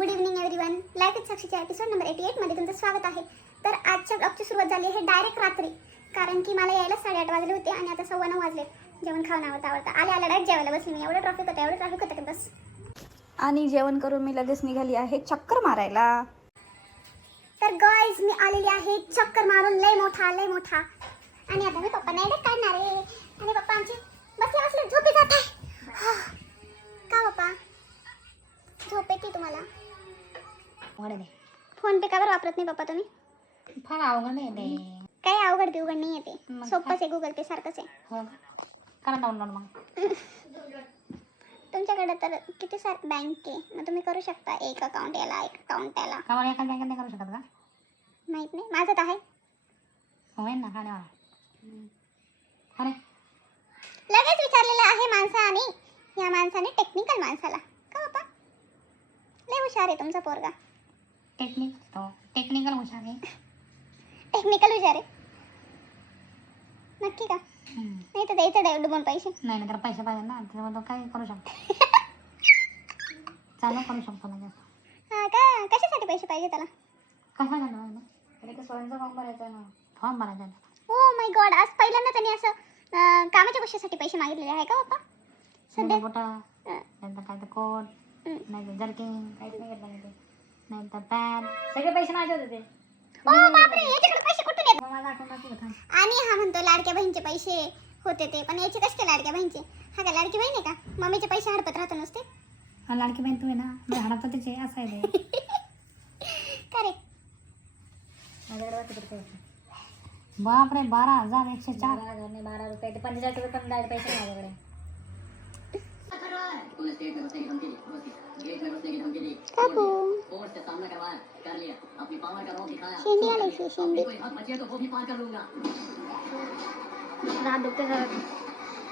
Good evening everyone. Life is साक्षीच्या episode number 88 मध्ये तुमचं स्वागत आहे. तर आजच्या ब्लॉगची सुरुवात झाली आहे डायरेक्ट रात्री, कारण की मला यायला 8:30 वाजले होते आणि आता 9:15 वाजले. जेवण खाऊन आवडता आले डायरेक्ट जेवायला बसली मी. एवढं ट्रॅफिक होतं की बस. आणि जेवण करून मी लगेच निघाली आहे चक्कर मारायला. तर गाईज मी आलेली आहे चक्कर मारून लय मोठा. आणि आता मी पप्पा नाही काढणार आहे. आणि पप्पा आमचे बसले झोपे जात आहे. का पप्पा झोप येते तुम्हाला? फोन पे का बरं वापरत नाही पप्पा तुम्ही? फार अवघड नाही. काही अवघड बिवघड नाही येते, सोपंच आहे. गुगल पे सारखंच आहे. हो करा डाउनलोड मग. तुमच्याकडे तर किती सारे बँक आहे, मग तुम्ही करू शकता. एक अकाउंट याला एक अकाउंट त्याला. का मला एका बँकेत नाही करू शकत का? माहित नाही, माझं तर आहे. होय ना खाण्यावर. अरे लगेच विचारलेलं आहे माणसाने. या माणसाने टेक्निकल माणसाला. का बाबा लय हुशार आहे तुमचा पोरगा. टेक्निकल हुशार आहे. टेक्निकल हुशार आहे नक्की का? नाही तर द्यायचं डुबून पैसे. नाही तर पैसे पाहिजे ना, त्याच्यामुळे तो काय करू शकतो. चालू करू शकतो लगेच. हा का? कशासाठी पैसे पाहिजे त्याला? कसं झालं फॉर्म भरायचा ना. फॉर्म भरायचा. ओ माय गॉड, आज पहिल्यांदा त्यांनी असं कामाच्या गोष्टीसाठी पैसे मागितलेले आहे का बाबा? सध्या नंतर काय तर कोट, नाही तर जर्किंग, काहीच नाही घेतलं. नाही तर पॅन, सगळे पैसे माझे होते ते. ओ बापरे, याच्याकडे पैसे कुठून येत? माझा अकाउंट होता. आणि हा म्हणतो लाडक्या बहिणीचे पैसे होते ते, पण याचे कसे लाडक्या बहिणीचे? हा काय लाडकी बहीण आहे का? मम्मीचे पैसे हडपत राहतो नुसते. हा लाडकी बहीण तू आहे ना, मी हडपतो तिचे. असं आहे ते. करे बापरे 12,104. 12 रुपये 45 रुपये पण डायरेक्ट पैसे माझ्याकडे. काकू शेंडी आली शेंडी. रात दुखते सर.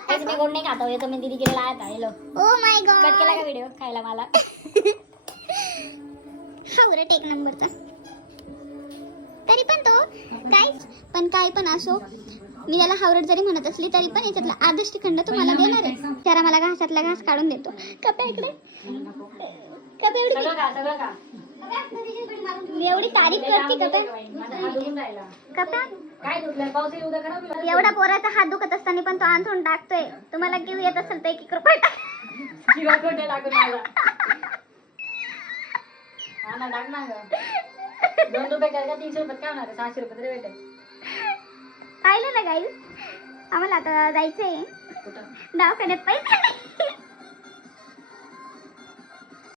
काहीच मी गोड नाही खाता. येतो मी दीदी केलेला आहे. Hello oh my God, cut केला का व्हिडिओ खायला मला? हावरट एक नंबरचा. तरी पण तो काय पण असो, मी याला हावरट जरी म्हणत असली तरी पण याच्यातला आदर्श खंड तुम्हाला देणार आहे. त्याला मला घासातला घास काढून देतो. कप्या इकडे एवढी तारीफ करते कप्या. एवढा पोराचा हात दुखत असताना पण तो अंथरून टाकतोय. तुम्हाला गिव येत असेल तर 1 रुपये टाक. $2 रुपये का 300 रुपये काय होणार? 600 रुपये तरी भेटेल. पाहिलं ना गाईस, आम्हाला आता जायचंय दवाखान्यात. पैसे नाही.